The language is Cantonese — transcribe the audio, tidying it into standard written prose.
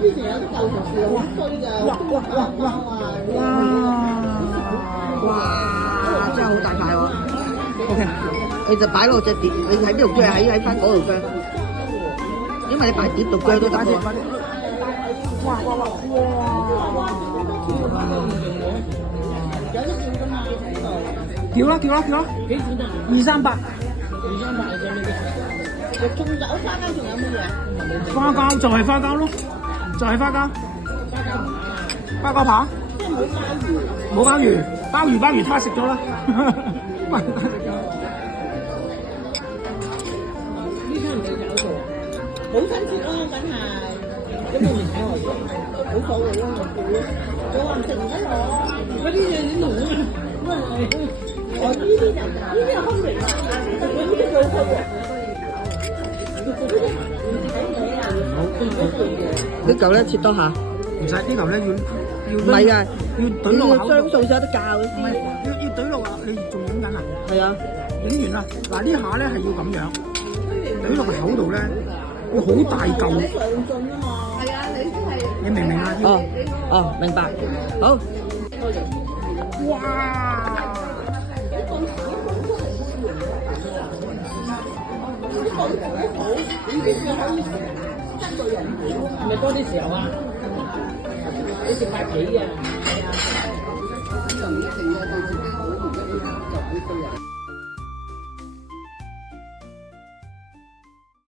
之前有啲舊同事好衰㗎，哇！真係好大塊喎。OK， 你就擺落隻碟，你喺邊度鋸？喺翻嗰度鋸，因為你擺碟度鋸都得喎。哇！叫啦！幾錢啊？200-300。仲有花膠，仲有乜嘢？花膠就係花膠咯，就係花膠。花膠扒。即係冇鮑魚。冇鮑魚，鮑魚他食咗啦。呢餐唔會搞做，好親切咯，梗係。咁你唔睇我做，冇所謂咯，我話唔食唔得攞。嗰啲嘢點同啊？我呢啲係空嚟㗎，我呢啲好空嘅。呢嚿咧切多下，唔使呢嚿咧要唔係㗎，要懟落口。雙數先有得教嘅唔係要懟落啊！你仲影緊啊？係啊，影完啦。嗱呢下咧係要咁樣懟落個口度咧，要好大嚿。上進啊嘛。係啊，你先係。你明唔明啊？哦，明白。好。哇！係咪多啲豉油啊？你食8幾啊？係啊。